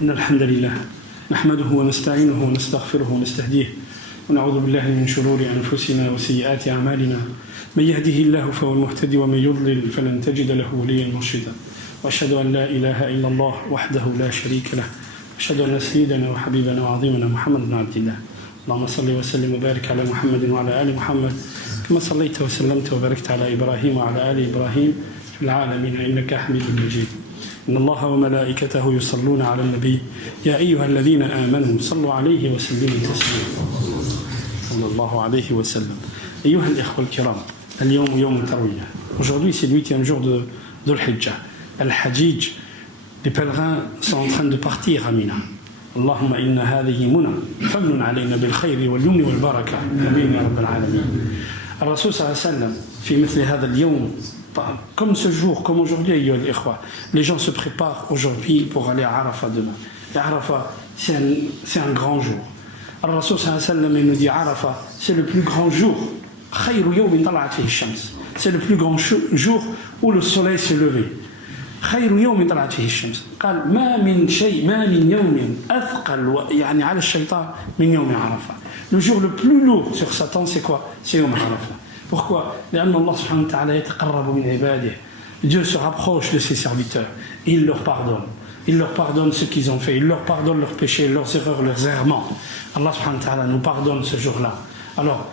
إن الحمد لله نحمده ونستعينه ونستغفره ونستهديه ونعوذ بالله من شرور أنفسنا وسيئات أعمالنا من يهده الله فهو المهتدي ومن يضلل فلن تجد له وليا مرشدا وأشهد أن لا إله إلا الله وحده لا شريك له أشهد أن سيدنا وحبيبنا وعظيمنا محمد بن عبد الله اللهم صل وسلم وبارك على محمد وعلى آل محمد كما صليت وسلمت وباركت على إبراهيم وعلى آل إبراهيم في العالمين إنك حميد مجيد إن الله وملائكته يصلون على النبي يا أيها الذين آمنوا صلوا عليه وسلموا تسليما صلى الله عليه وسلم أيها الإخوة الكرام اليوم يوم التروية. Aujourd'hui c'est le 8e jour de Dhul-Hijjah. Al-Hajjij, les pèlerins sont en train de partir à Mina. اللهم إن هذه منى فمن علينا بالخير واليمن والبركة آمين يا رب العالمين. الرسول صلى الله عليه وسلم في مثل هذا اليوم comme ce jour, comme aujourd'hui, les gens se préparent aujourd'hui pour aller à Arafat demain. Et Arafat, c'est un grand jour. Alors, Rasul sallallahu alayhi wa sallam nous dit Arafat, c'est le plus grand jour. C'est le plus grand jour où le soleil s'est levé. قال ما من شيء ما من يوم أثقل يعني على الشيطان من يوم عرفة. Le jour le plus lourd sur Satan, c'est quoi? C'est Yom Arafat. Pourquoi? لأن الله سبحانه وتعالى يتقرب من عباده. Dieu se rapproche de ses serviteurs et il leur pardonne. Il leur pardonne ce qu'ils ont fait. Il leur pardonne leurs péchés, leurs erreurs, leurs errements. Allah subhanahu wa ta'ala nous pardonne ce jour-là. Alors,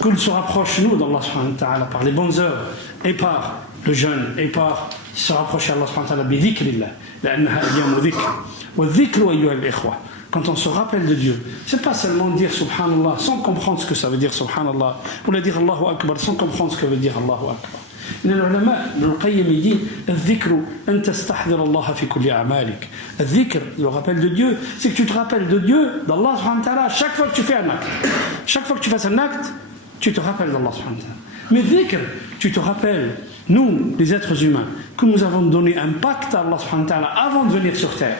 qu'il se rapproche nous d'Allah subhanahu wa ta'ala par les bonnes œuvres et par le jeûne et par se rapprocher à Allah subhanahu wa ta'ala bidhikrillah. لأنها أيام ذكر. والذكر أيها الإخوة. Quand on se rappelle de Dieu, c'est pas seulement dire Subhanallah sans comprendre ce que ça veut dire Subhanallah, ou le dire Allahu Akbar sans comprendre ce que veut dire Allahu Akbar. العلماء ابن القيم يدين الذكر أن تستحضر الله في كل أعمالك. الذكر, le rappel de Dieu, c'est que tu te rappelles de Dieu, d'Allah subhanahu wa ta'ala, chaque fois que tu fais un acte. Chaque fois que tu fais un acte, tu te rappelles d'Allah subhanahu wa ta'ala. Mais dhikr, tu te rappelles, nous, les êtres humains, que nous avons donné un pacte à Allah subhanahu wa ta'ala avant de venir sur terre.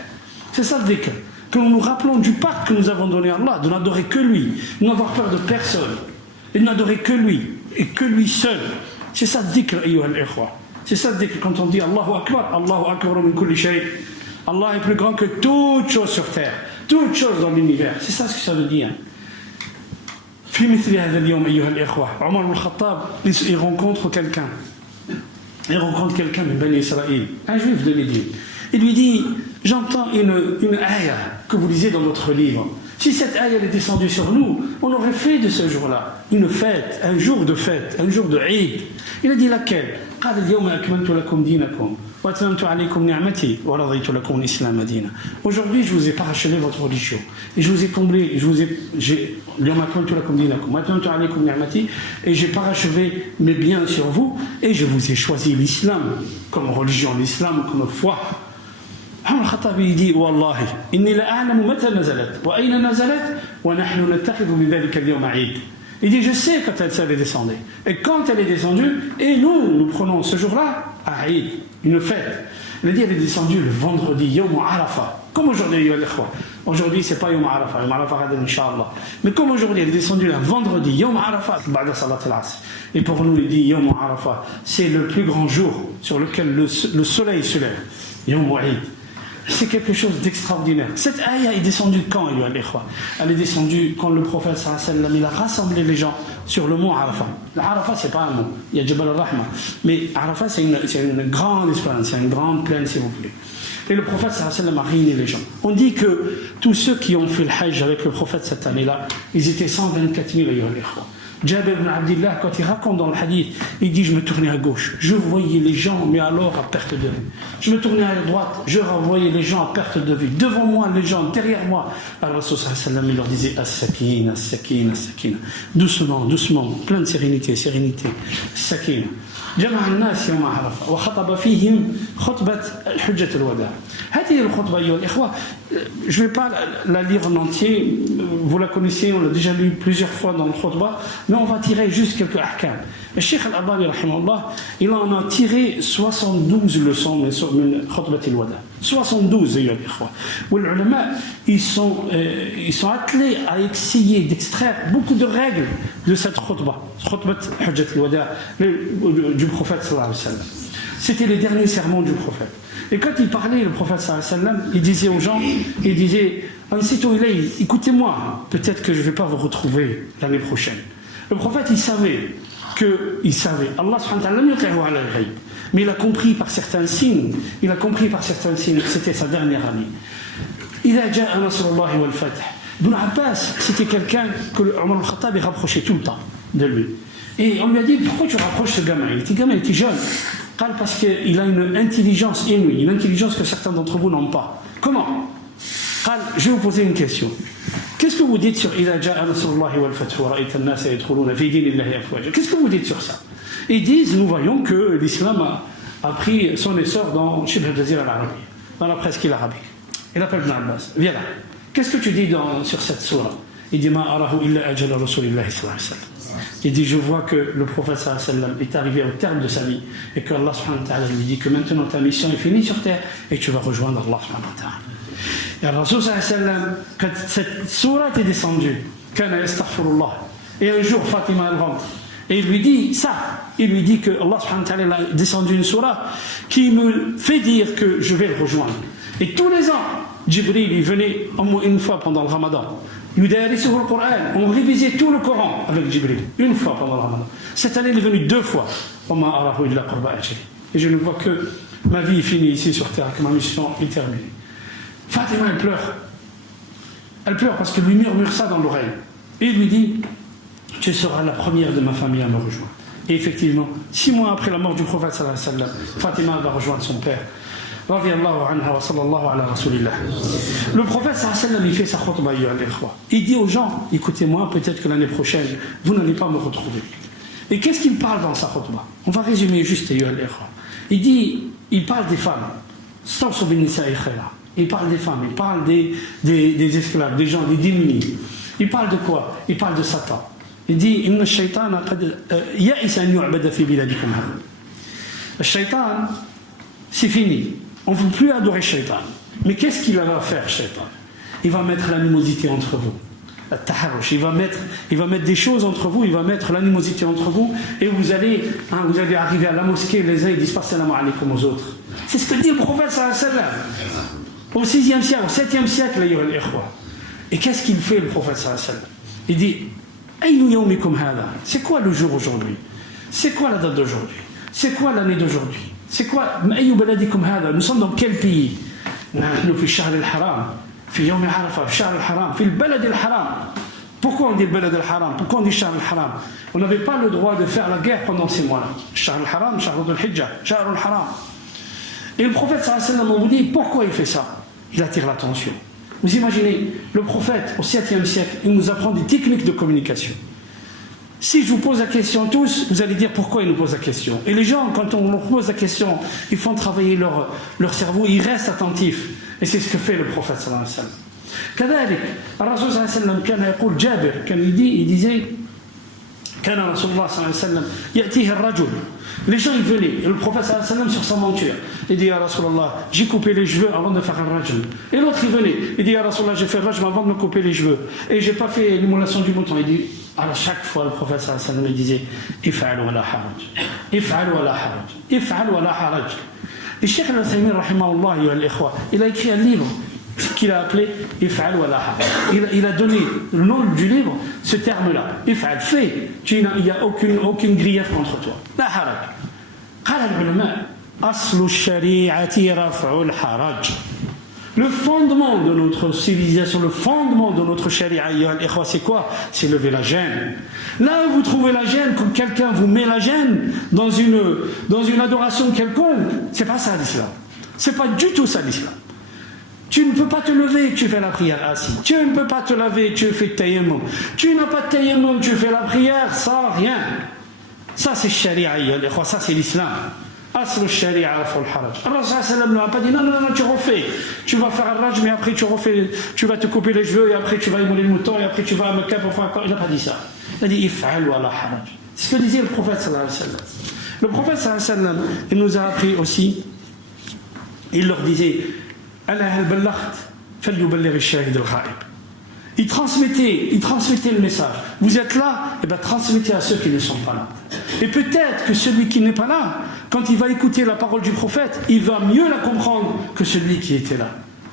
C'est ça le dhikr. Que nous nous rappelons du pacte que nous avons donné à Allah, de n'adorer que lui, de n'avoir peur de personne, et de n'adorer que lui, et que lui seul. C'est ça le dhikr, ayyuha al-ikhwa. C'est ça le dhikr, quand on dit Allahu Akbar, Allahu Akbar min kulli shay. Allah est plus grand que toute chose sur terre, toute chose dans l'univers. C'est ça ce que ça veut dire. في مثل هذا اليوم أيها الإخوة عمر بن الخطاب il rencontre quelqu'un de Bani Israël, un juif de Médine. Il lui dit, j'entends une ayah que vous lisez dans votre livre. Si cette ayah est descendue sur nous, on aurait fait de ce jour-là une fête, un jour de fête, un jour de Eid. Il a dit laquelle? قال اليوم أكملت لكم دينكم وأتممت عليكم نعمتي ورضيت لكم الإسلام دينا. Aujourd'hui, je vous ai parachevé votre religion et je vous ai comblé, اليوم أكملت لكم دينكم وأتممت عليكم نعمتي, et j'ai parachevé mes biens sur vous et je vous ai choisi l'islam comme religion, l'islam comme foi. عمر الخطاب يدي والله إني لا أعلم متى نزلت وأين نزلت ونحن نتخذ بذلك اليوم عيد. Il dit, je sais quand elle est descendue. Et quand elle est descendue, et nous prenons ce jour-là à Eid, une fête. Il a dit, elle est descendue le vendredi, Yom Arafat. Comme aujourd'hui, aujourd'hui, c'est pas Yom Arafat, Yom Arafat, Inch'Allah. Mais comme aujourd'hui, elle est descendue le vendredi, Yom Arafat, Ba'da Salat al-Asr. Et pour nous, il dit, Yom Arafat, c'est le plus grand jour sur lequel le soleil se lève. Yom Eid. C'est quelque chose d'extraordinaire. Cette ayah est descendue quand, ayyuha al-ikhwa? Elle est descendue quand le prophète sallallahu alayhi wa sallam il a rassemblé les gens sur le mont Arafat. Arafat, c'est pas un mont, il y a Jabal al-Rahma. Mais Arafat, c'est une grande esplanade, c'est une grande plaine, s'il vous plaît. Et le prophète sallallahu alayhi wa sallam a réuni les gens. On dit que tous ceux qui ont fait le Hajj avec le prophète cette année-là, ils étaient 124 000, ayyuha al-ikhwa. Jabir ibn Abdillah, quand il raconte dans le hadith, il dit, je me tournais à gauche, je voyais les gens, mais alors à perte de vue. Je me tournais à droite, je revoyais les gens à perte de vue. Devant moi, les gens, derrière moi. Alors, Rasul sallallahu alayhi wa sallam, il leur disait, as-sakina, as-sakina, as-sakina. Doucement, doucement, plein de sérénité, sérénité. As-sakina. جمع الناس يوم عرفة وخطب فيهم خطبة حجة الوداع. هذه الخطبة أيها الإخوة, je ne vais pas la lire en entier, vous la connaissez, on l'a déjà lu plusieurs fois dans le khutbah, mais on va tirer juste quelques ahkam. Le Cheikh Al-Albani rahimahullah, il en a tiré 72 leçons من خطبة الوداع. 72 أيها الإخوة. والعلماء ils sont attelés à essayer d'extraire beaucoup de règles de cette khutbah, khutbah Hajjat al-Wada du prophète sallallahu alayhi wa sallam. C'était les derniers sermons du prophète. Et quand il parlait, le prophète sallallahu alayhi wa sallam, il disait aux gens, il disait, écoutez-moi, peut-être que je ne vais pas vous retrouver l'année prochaine. Le prophète, il savait, Allah subhanahu wa ta'ala, mais il a compris par certains signes, que c'était sa dernière année. إذا جاء نصر الله والفتح. Ibn Abbas, c'était quelqu'un que Omar al-Khattab rapprochait tout le temps de lui. Et on lui a dit, pourquoi tu rapproches ce gamin? Il était jeune. Parce qu'il a une intelligence inouïe, une intelligence que certains d'entre vous n'ont pas. Comment? Je vais vous poser une question. Qu'est-ce que vous dites sur إذا جاء نصر الله والفتح ورأيت الناس يدخلون في دين الله أفواجا? Qu'est-ce que vous dites sur ça? Ils disent, nous voyons que l'islam a pris son essor dans Shibh al-Jazira al-Arabi, dans la presqu'île arabique. Il appelle Ibn Abbas, viens là. Qu'est-ce que tu dis sur cette sourate? Il dit, Ma arahu illa ajal rasulillahi sallallahu alayhi wa sallam. Il dit, je vois que le prophète sallallahu alayhi wa sallam est arrivé au terme de sa vie et que Allah subhanahu wa ta'ala lui dit que maintenant ta mission est finie sur terre et que tu vas rejoindre Allah subhanahu wa ta'ala. Et le Rasul sallallahu alayhi wa sallam, quand cette sourate est descendue, kana yastaghfirullah, et un jour Fatima elle rentre et il lui dit ça, il lui dit que Allah subhanahu wa ta'ala a descendu une sourate qui me fait dire que je vais le rejoindre. Et tous les ans, Jibril il venait au moins une fois pendant le Ramadan. Yudarisuhu al-Qur'an, on révisait tout le Coran avec Jibril, une fois pendant le Ramadan. Cette année il est venu 2 fois. Et je ne vois que ma vie est finie ici sur terre, que ma mission est terminée. Fatima elle pleure. Elle pleure parce que lui murmure ça dans l'oreille. Et il lui dit, tu seras la première de ma famille à me rejoindre. Et effectivement, 6 mois après la mort du prophète sallallahu alayhi wa sallam, Fatima va rejoindre son père. Le prophète sallallahu alayhi wa sallam, il fait sa khutbah, il dit aux gens, écoutez-moi, peut-être que l'année prochaine, vous n'allez pas me retrouver. Et qu'est-ce qu'il parle dans sa khutbah? On va résumer juste. Il parle des femmes. Il parle des femmes, il parle des esclaves, des gens, des démunis. Il parle de quoi? Il parle de Satan. Il dit, Inna shaytana qad ya'isa an yu'bada fi biladikum. Le shaytan, c'est fini. On ne veut plus adorer Shaitan. Mais qu'est-ce qu'il va faire, Shaitan? Il va mettre l'animosité entre vous. Il va mettre des choses entre vous, il va mettre l'animosité entre vous, et vous allez arriver à la mosquée, les uns ils disent pas salam alaykoum aux autres. C'est ce que dit le prophète sallallahu alayhi wa sallam. Au 6e siècle, au 7e siècle, et qu'est-ce qu'il fait le prophète sallallahu alayhi wa sallam? Il dit, Aynu yawmikum hada? C'est quoi le jour aujourd'hui? C'est quoi la date d'aujourd'hui? C'est quoi l'année d'aujourd'hui? C'est quoi? Nous sommes dans quel pays? Pourquoi on dit le balad al-haram? Pourquoi on dit shahr al-haram? On n'avait pas le droit de faire la guerre pendant ces mois-là. Shahr al-haram, shahr al-hijjah, shahr al-haram. Et le prophète sallallahu alayhi wa sallam, on vous dit pourquoi il fait ça? Il attire l'attention. Vous imaginez, le prophète au 7e siècle, il nous apprend des techniques de communication. Si je vous pose la question tous, vous allez dire pourquoi il nous pose la question. Et les gens, quand on leur pose la question, ils font travailler leur cerveau, ils restent attentifs. Et c'est ce que fait le prophète sallallahu alayhi wa sallam. كذلك الرسول صلى الله عليه وسلم كان يقول جابر il disait كان رسول الله صلى الله عليه وسلم يأتيه الرجل. Les gens ils venaient et le prophète sallallahu alayhi wa sallam sur sa monture il dit ya Rasulallah, j'ai coupé les cheveux avant de faire un rajm. Et l'autre il venait, il dit ya Rasulallah, j'ai fait le rajm avant de me couper les cheveux et j'ai pas fait l'immolation du mouton. Il dit, alors chaque fois le prophète sallallahu alayhi wa sallam il disait if'al wa la haraj, if'al wa la haraj, if'al wa la haraj. Et Cheikh Al-Uthaymin rahimahullah il a écrit un livre qu'il a appelé If'al wa la haraj. Il a donné le nom du livre, ce terme-là. If'al, fais, il n'y a aucune grief contre toi. La haraj. قال العلماء أصل الشريعة رفع الحرج. Le fondement de notre civilisation, le fondement de notre charia, c'est quoi? C'est lever la gêne. Là où vous trouvez la gêne, quand quelqu'un vous met la gêne dans une adoration quelconque, c'est pas ça l'islam. C'est pas du tout ça l'islam. Tu ne peux pas te lever, tu fais la prière assis. Tu ne peux pas te laver, tu fais tayammum. Tu n'as pas de tayammum, tu fais la prière sans rien. Ça c'est charia, ça c'est l'islam. Asl sharia raf'u al-haraj. Allah sallallahu alayhi wa sallam n'a pas dit non, tu refais. Tu vas faire un raj, mais après tu refais, tu vas te couper les cheveux, et après tu vas immoler le mouton, et après tu vas à Mecca pour faire quoi? Il n'a pas dit ça. Il a dit if'al wa la haraj. C'est ce que disait le prophète sallallahu alayhi wa sallam. Le prophète sallallahu alayhi wa sallam, il nous a appris aussi, il leur disait, Ala hal ballaght, falyuballigh ash-shahid al-ghaib. Il transmettait le message. Vous êtes là, et bien transmettez à ceux qui ne sont pas là. Et peut-être que celui qui n'est pas là, quand il va écouter la parole du prophète, il va mieux la comprendre que celui qui était là.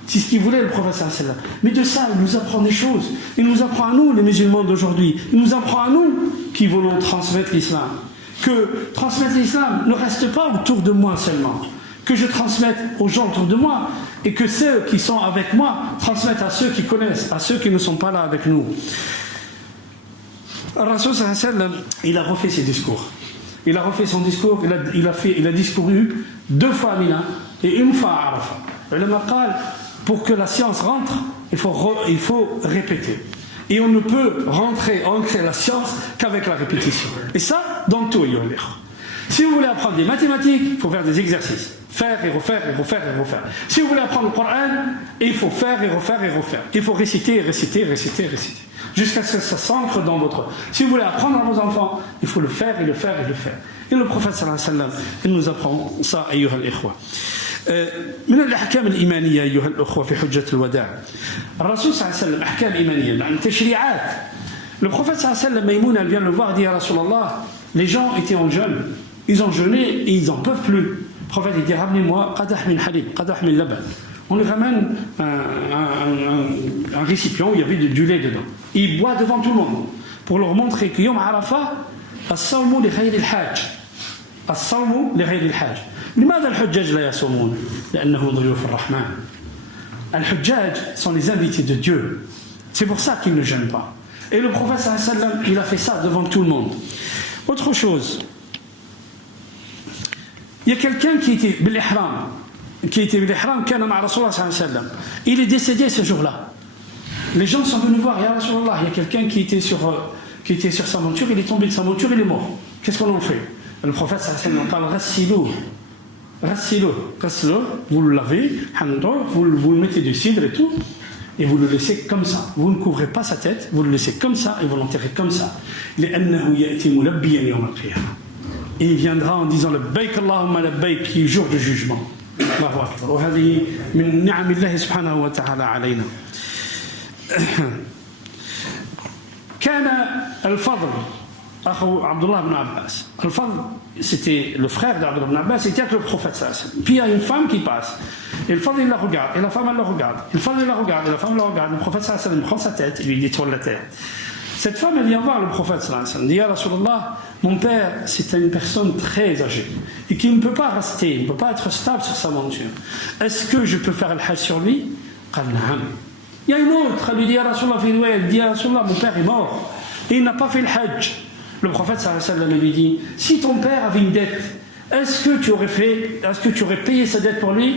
C'est ce qu'il voulait le prophète sallallahu alayhi wa sallam. Mais de ça, il nous apprend des choses. Il nous apprend à nous, les musulmans d'aujourd'hui. Il nous apprend à nous qui voulons transmettre l'islam. Que transmettre l'islam ne reste pas autour de moi seulement. Que je transmette aux gens autour de moi et que ceux qui sont avec moi transmettent à ceux qui connaissent, à ceux qui ne sont pas là avec nous. Rasul sallallahu alayhi wa sallam, il a refait ses discours. Il a refait son discours, il a discouru 2 fois à Mina et 1 fois à Arafat. Le maqal, pour que la science rentre, il faut répéter. Et on ne peut ancrer la science qu'avec la répétition. Et ça, dans tout, il y a l'air. Si vous voulez apprendre des mathématiques, il faut faire des exercices. Faire et refaire et refaire et refaire. Si vous voulez apprendre le Coran, il faut faire et refaire et refaire. Il faut réciter, réciter, réciter, réciter. Jusqu'à ce que ça s'ancre dans votre... Si vous voulez apprendre à vos enfants, il faut le faire et le faire et le faire. Et le prophète sallallahu alayhi wa sallam, il nous apprend ça, ayyuha al-ikhwa. من الأحكام الإيمانية أيها الأخوة في حجة الوداع الرسول صلى الله عليه وسلم أحكام إيمانية يعني تشريعات le prophète صلى الله عليه وسلم Maïmouna elle vient le voir et dit ya Rasulallah les gens étaient en jeûne ils ont jeûné et ils n'en peuvent plus le prophète il dit ramenez-moi qadah min halib qadah min laban on lui ramène un récipient où il y avait du lait dedans et il boit devant tout le monde pour leur montrer que Yom Arafat as-sawmu li khayri al-hajj as-sawmu li khayri al-hajj لماذا الحجاج لا يصومون؟ لأنهم ضيوف الرحمن. الحجاج sont les invités de Dieu. C'est pour ça qu'ils ne jeûnent pas. Et le prophète sallallahu alayhi wa sallam, il a fait ça devant tout le monde. Autre chose, il y a quelqu'un qui était بالإحرام, كان مع رسول الله صلى الله عليه وسلم. Il est décédé ce jour-là. Les gens sont venus voir, ya Rasulallah, il y a quelqu'un qui était sur sa monture, il est tombé de sa monture, il est mort. Qu'est-ce qu'on en fait? Le prophète sallallahu alayhi wa sallam parle Rassilou. Vous le lavez, vous le mettez du cidre et tout, et vous le laissez comme ça. Vous ne couvrez pas sa tête, vous le laissez comme ça et vous l'enterrez comme ça. Et il viendra en disant Labbaik Allahumma labbaik, qui est jour de jugement. Allahu Akbar. وهذه من نعم الله سبحانه وتعالى علينا. كان الفضل أخو عبد الله بن عباس. الفضل c'était le frère d'Abdullah ibn Abbas, c'était avec le prophète sallallahu alayhi wa sallam. Puis il y a une femme qui passe, et le Fadl il la regarde, et la femme elle la regarde, et le Fadl il la regarde, et la femme la regarde, le prophète sallallahu alayhi wa sallam prend sa tête, et lui dit tourne la tête. Cette femme elle vient voir le prophète sallallahu alayhi wa sallam, dit ya Rasulallah, mon père c'est une personne très âgée, et qui ne peut pas rester, il ne peut pas être stable sur sa monture. Est-ce que je peux faire le hajj sur lui? Il y a une autre, elle lui dit ya Rasulallah, elle dit ya Rasulallah, mon père est mort, et il n'a pas fait le hajj. Le prophète sallallahu alayhi wa sallam lui dit si ton père avait une dette, est-ce que tu aurais payé sa dette pour lui?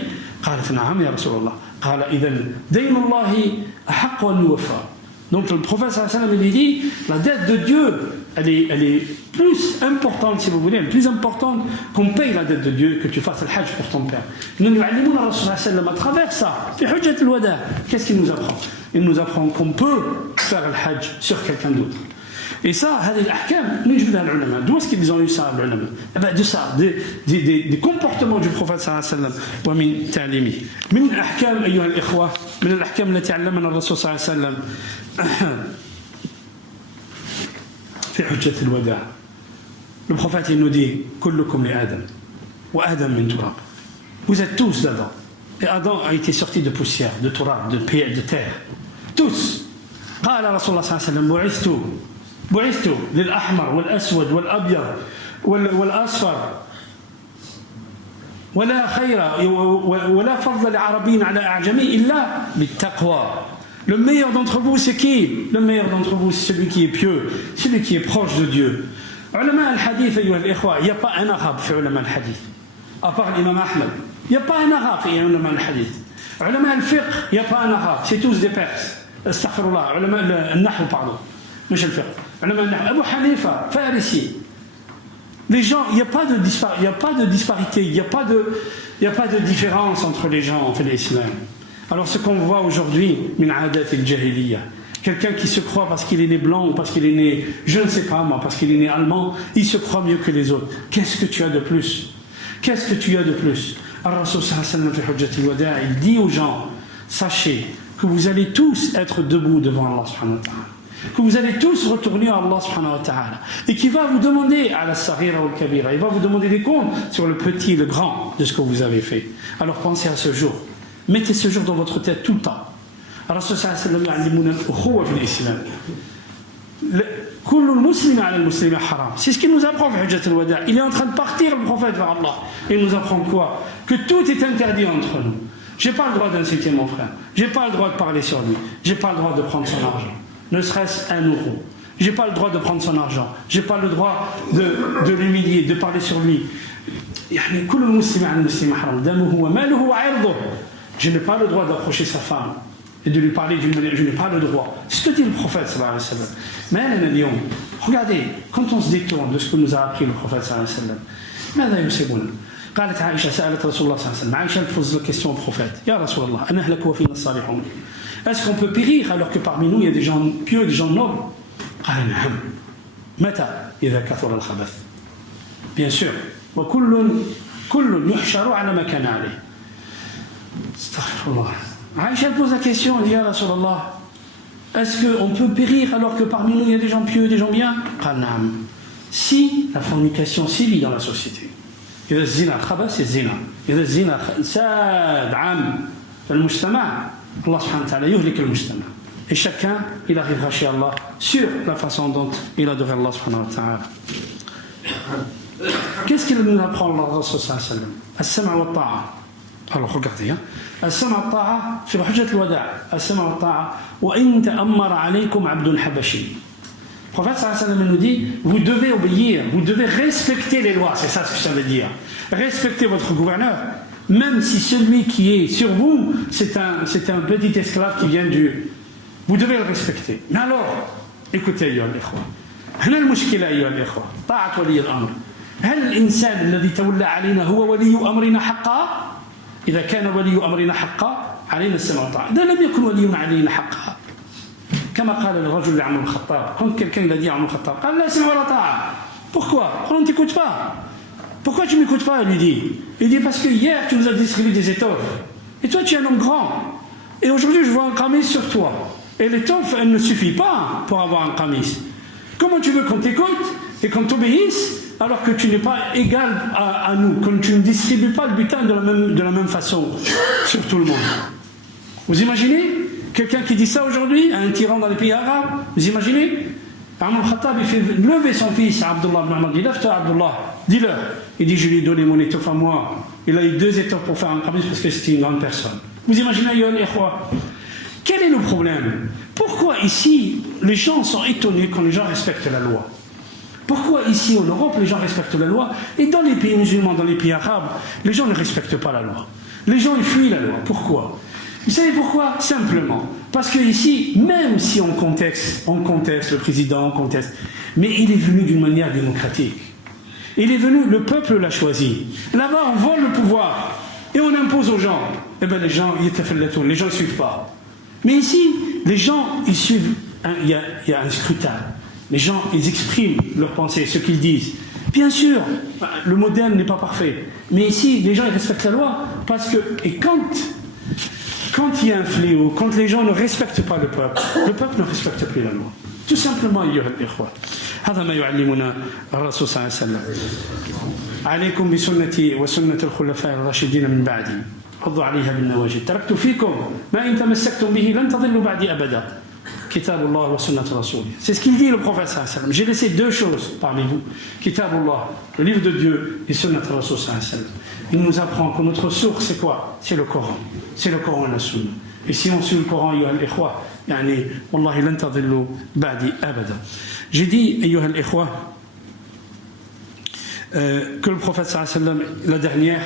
Donc le prophète sallallahu alayhi wa sallam lui dit la dette de Dieu elle est plus importante, si vous voulez, elle est plus importante qu'on paye la dette de Dieu, que tu fasses le hajj pour ton père. Nous nous allons à travers ça, qu'est-ce qu'il nous apprend? Il nous apprend qu'on peut faire le hajj sur quelqu'un d'autre. Et ça, d'où est-ce qu'ils ont eu ça, les ulama? De ça, des comportements du prophète sallallahu alayhi wa sallam, ومن تعليمه. من الأحكام أيها الإخوة، من الأحكام التي علمنا الرسول صلى الله عليه وسلم في حجة الوداع. Le prophète il nous dit كلكم لآدم وآدم من تراب. Vous êtes tous d'Adam. Et Adam a été sorti de poussière, de turab, de terre. Tous. قال رسول الله صلى الله عليه وسلم بعثت للأحمر والأسود والأبيض والأصفر ولا خير ولا فضل لعربي على أعجمي إلا بالتقوى. Le meilleur d'entre vous c'est qui? Le meilleur d'entre vous c'est celui qui est pieux, celui qui est proche de Dieu. علماء الحديث أيها الإخوة, il n'y a pas un arabe في علماء الحديث à part l'imam Ahmed. Il n'y a pas un arabe في علماء الحديث. علماء الفقه, il n'y a pas un arabe, c'est tous des Perses. استغفر الله. علماء النحو pardon, مش الفقه. علماء النحو أبو حنيفة فارسي. Les gens, il n'y a pas de disparité, il n'y a pas de différence entre les gens en l'islam. Alors ce qu'on voit aujourd'hui, min adat al-jahiliya, quelqu'un qui se croit parce qu'il est né blanc ou parce qu'il est né, je ne sais pas moi, parce qu'il est né allemand, il se croit mieux que les autres. Qu'est-ce que tu as de plus? Qu'est-ce que tu as de plus? Al-Rasul sallallahu alayhi wa sallam fi hujjat al-wada', il dit aux gens, sachez que vous allez tous être debout devant Allah subhanahu wa ta'ala, que vous allez tous retourner à Allah subhanahu wa ta'ala, et qui va vous demander à la saghira ou al kabira, il va vous demander des comptes sur le petit et le grand de ce que vous avez fait. Alors pensez à ce jour, mettez ce jour dans votre tête tout le temps. Alors sallallahu alayhi wa sallam ya'allimuna al-ukhuwa fil islam. C'est ce qu'il nous apprend Hujjat al-Wada'. Il est en train de partir, le prophète, vers Allah. Il nous apprend quoi? Que tout est interdit entre nous. J'ai pas le droit d'insulter mon frère. J'ai pas le droit de parler sur lui. J'ai pas le droit de prendre son argent. Ne serait-ce un euro. J'ai pas le droit de prendre son argent. J'ai pas le droit de l'humilier, de parler sur lui. Je n'ai pas le droit d'approcher sa femme et de lui parler d'une manière, je n'ai pas le droit. C'est ce que dit le prophète sallallahu alayhi wa sallam. Mais regardez, quand on se détourne de ce que nous a appris le prophète sallallahu alayhi wa sallam, ماذا يصيبنا؟ قالت عائشة سألت رسول الله صلى الله عليه وسلم. عائشة pose la question au prophète. Ya Rasulallah, أنهلك وفينا الصالحون. Est-ce qu'on peut périr alors que parmi nous il y a des gens pieux, des gens nobles? قال نعم. متى؟ إذا كثر الخبث. Bien sûr. وكل يحشر على ما كان عليه. استغفر الله. Aïcha pose la question, elle dit, Ya Rasulallah, est-ce qu'on peut périr alors que parmi nous il y a des gens pieux, des gens bien? Qanam. Si la fornication sévit dans la société, إذا الزنا الخبث الزنا إذا الزنا ساد عام في المجتمع الله سبحانه وتعالى يهلك المجتمع et chacun il arrivera chez Allah sur la façon dont il adorait Allah subhanahu wa ta'ala. Qu'est-ce qu'il nous apprend Allah sallallahu alayhi wa sallam? As-sam'a wa ta'a. Alors regardez, السمع والطاعة في حجة الوداع السمع والطاعة وإن تأمر عليكم عبد حبشي. Le prophète sallallahu alayhi wa sallam nous dit, vous devez obéir, vous devez respecter les lois, c'est ça ce que ça veut dire. Respectez votre gouverneur, même si celui qui est sur vous, c'est un petit esclave qui vient du... Vous devez le respecter. Mais alors, écoutez أيها الإخوة, هنا المشكلة أيها الإخوة, طاعة ولي الأمر. هل الإنسان الذي تولى علينا هو ولي أمرنا حقا؟ إذا كان ولي أمرنا حقا علينا السمع والطاعة. إذا لم يكن ولي علينا حقا كما قال الرجل لعمر الخطاب. Quand quelqu'un l'a dit à Omar al-Khattab, قال لا سمع ولا طاعة. Pourquoi? On ne t'écoute pas. Pourquoi tu ne m'écoutes pas? Il lui dit. Il dit parce que hier tu nous as distribué des étoffes. Et toi tu es un homme grand. Et aujourd'hui je vois un qamis sur toi. Et l'étoffe elle ne suffit pas pour avoir un qamis. Comment tu veux qu'on t'écoute et qu'on t'obéisse alors que tu n'es pas égal à nous, que tu ne distribues pas le butin de la même façon sur tout le monde? Vous imaginez quelqu'un qui dit ça aujourd'hui à un tyran dans les pays arabes? Vous imaginez? Omar al-Khattab il fait lever son fils Abdullah ibn Umar, il dit lève-toi Abdullah, dis-leur. Il dit je lui ai donné mon étoffe à moi, il a eu 2 étoffes pour faire un qamis parce que c'était une grande personne. Vous imaginez ayyuha al-ikhwa? Quel est le problème? Pourquoi ici les gens sont étonnés quand les gens respectent la loi? Pourquoi ici en Europe les gens respectent la loi et dans les pays musulmans, dans les pays arabes, les gens ne respectent pas la loi? Les gens ils fuient la loi. Pourquoi? Vous savez pourquoi? Simplement parce que ici, même si on conteste le président, on conteste, mais il est venu d'une manière démocratique. Il est venu, le peuple l'a choisi. Là-bas on vole le pouvoir et on impose aux gens. Eh bien les gens les gens ne suivent pas. Mais ici, les gens ils suivent. Il y a un scrutin. Les gens, ils expriment leurs pensées, ce qu'ils disent. Bien sûr, le modèle n'est pas parfait. Mais ici, les gens, ils respectent la loi. Parce que, et quand il y a un fléau, quand les gens ne respectent pas le peuple ne respecte plus la loi. Tout simplement, أيها الإخوة. هذا ما يعلمنا الرسول صلى الله عليه وسلم. عليكم بسنتي وسنة الخلفاء الراشدين من بعدي. عضوا عليها بالنواجذ. تركت فيكم ما إن تمسكتم به لن تضلوا بعدي أبدا. Kitabullah wa sunnat rasoul. C'est ce qu'il dit le prophète sallallahu alayhi wa sallam. J'ai laissé 2 choses parmi vous. Kitabullah, le livre de Dieu, et sunnat rasoul sallallahu alayhi wa sallam. Il nous apprend que notre source c'est quoi? C'est le Coran. C'est le Coran et la sunna. Et si on suit le Coran, ayyuha al-ikhwa, yani wallahi lan tadillu ba'di abada. J'ai dit ayyuha al-ikhwa que le prophète sallallahu alayhi wa sallam, la dernière,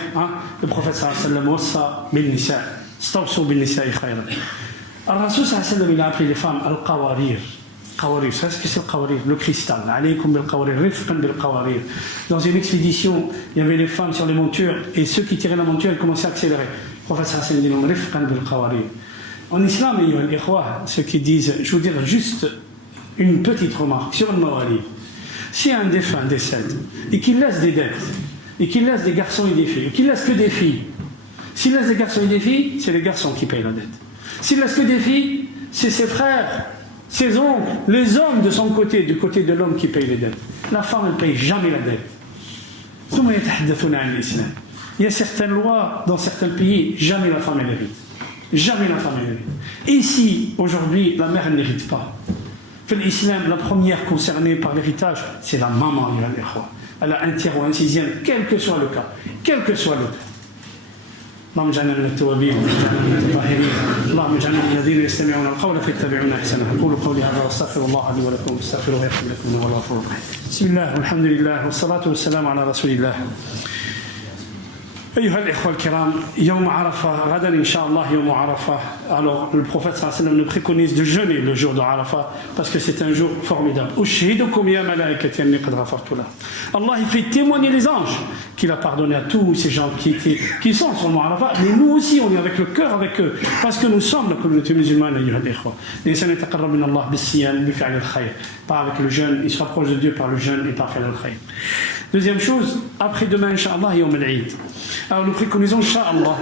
le prophète sallallahu alayhi wa sallam wassa bil nisa. Stawsu bil nisa'i khayran. Alors, Rasul sallallahu alayhi wa sallam, il a appelé les femmes al-qawarir. Qawarir, c'est ce que c'est le qawarir? Le cristal. Alaykum bil qawarir, rifqan bil qawarir. Dans une expédition, il y avait les femmes sur les montures et ceux qui tiraient la monture, ils commençaient à accélérer. Le prophète sallallahu alayhi wa sallam dit rifqan bil qawarir. En islam, ayyuha al-ikhwa, ceux qui disent, je vous dire juste une petite remarque sur le mawali. Si un défunt décède et qu'il laisse des dettes, et qu'il laisse des garçons et des filles, et qu'il laisse que des filles, s'il laisse des garçons et des filles, c'est les garçons qui payent la dette. S'il laisse que des filles, c'est ses frères, ses oncles, les hommes de son côté, du côté de l'homme qui paye les dettes. La femme ne paye jamais la dette. Il y a certaines lois dans certains pays, jamais la femme hérite. Jamais la femme hérite. Et ici, aujourd'hui, la mère n'hérite pas. L'islam, la première concernée par l'héritage, c'est la maman. Elle a un tiers ou un sixième, quel que soit le cas. Quel que soit le cas. اللهم اجعلنا من التوابين واجعلنا من المطهرين اللهم اجعلنا من الذين يستمعون القول فيتبعون احسنه اقول قولي هذا واستغفر الله لي ولكم واستغفروه يغفر لكم وهو الغفور الرحيم بسم الله والحمد لله والصلاه والسلام على رسول الله أيها الإخوة الكرام يوم عرفة غدا إن شاء الله يوم عرفة. Alors le prophète sallallahu alayhi wa sallam nous préconise de jeûner le jour de Arafat parce que c'est un jour formidable. أشهدكم يا ملائكتي أني قد غفرت له. Allah il fait témoigner les anges qu'il a pardonné à tous ces gens qui sont sur le mont Arafat, mais nous aussi on est avec le cœur avec eux parce que nous sommes la communauté musulmane. أيها الإخوة الإنسان يتقرب من الله بالصيام بفعل الخير. Pas avec le jeûne, il se rapproche de Dieu par le jeûne et par faire le khayr. Deuxième chose, après-demain, Inch'Allah, Yom al-Eid. Alors nous préconisons, Inch'Allah,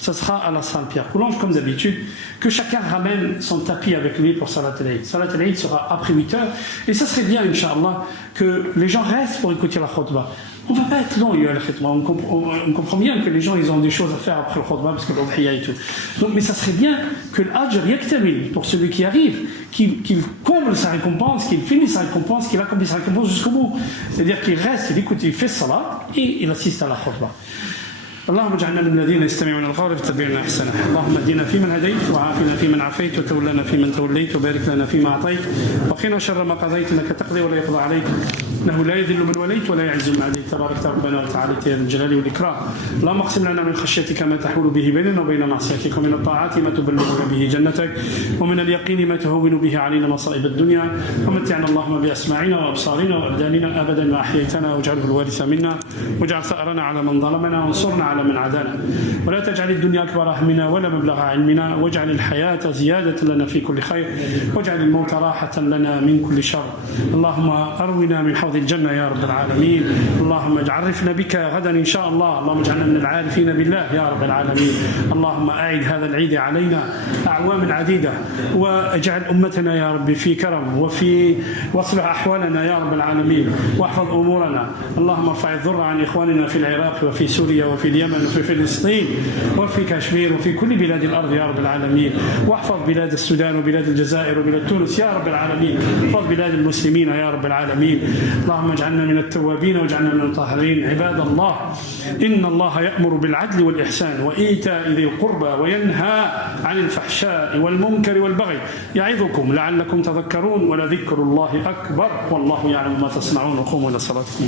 ça sera à la salle Pierre Coulonge, comme d'habitude, que chacun ramène son tapis avec lui pour Salat al-Eid. Salat al-Eid sera après 8 heures, et ça serait bien, Inch'Allah, que les gens restent pour écouter la khutbah. On ne va pas être long, on comprend bien que les gens ils ont des choses à faire après le khutbah parce que l'udhiya et tout. Donc, mais ça serait bien que l'ajr yaktamil pour celui qui arrive, qu'il comble sa récompense, qu'il finisse sa récompense, qu'il accomplisse sa récompense jusqu'au bout. C'est-à-dire qu'il reste, il écoute, il fait salat et il assiste à la khutbah. اللهم اجعلنا من الذين يستمعون القول فيتبعون احسنه، اللهم اهدنا فيمن هديت وعافنا فيمن عافيت وتولنا فيمن توليت وبارك لنا فيما اعطيت وقنا شر ما قضيت انك تقضي ولا يقضى عليك انه لا يذل من وليت ولا يعز من عليك تبارك ربنا وتعالى يا ذا الجلال والاكرام. اللهم اقسم لنا من خشيتك ما تحول به بيننا وبين معصيتك ومن الطاعات ما تبلغنا به جنتك ومن اليقين ما تهون به علينا مصائب الدنيا ومتعنا اللهم باسماعنا وابصارنا وابداننا ابدا ما احييتنا واجعله الوارث منا واجعل ثارنا على من ظلمنا وانصرنا على من عادانا ولا تجعل الدنيا أكبر همنا ولا مبلغ علمنا واجعل الحياة زيادة لنا في كل خير واجعل الموت راحة لنا من كل شر. اللهم أرونا من حوض الجنة يا رب العالمين. اللهم اجعرفنا بك غدا إن شاء الله. اللهم اجعلنا من العارفين بالله يا رب العالمين. اللهم أعد هذا العيد علينا أعوام عديدة واجعل أمتنا يا رب في كرم واصلح أحوالنا يا رب العالمين واحفظ أمورنا. اللهم ارفع الضر عن إخواننا في العراق وفي سوريا وفي اليمن وفي فلسطين وفي كشمير وفي كل بلاد الأرض يا رب العالمين. واحفظ بلاد السودان وبلاد الجزائر وبلاد تونس يا رب العالمين. واحفظ بلاد المسلمين يا رب العالمين. اللهم اجعلنا من التوابين واجعلنا من المطهرين. عباد الله إن الله يأمر بالعدل والإحسان وإيتاء ذي القربى وينهى عن الفحشاء والمنكر والبغي يعظكم لعلكم تذكرون ولذكر الله أكبر والله يعلم ما تصنعون وقوموا إلى صلاتكم.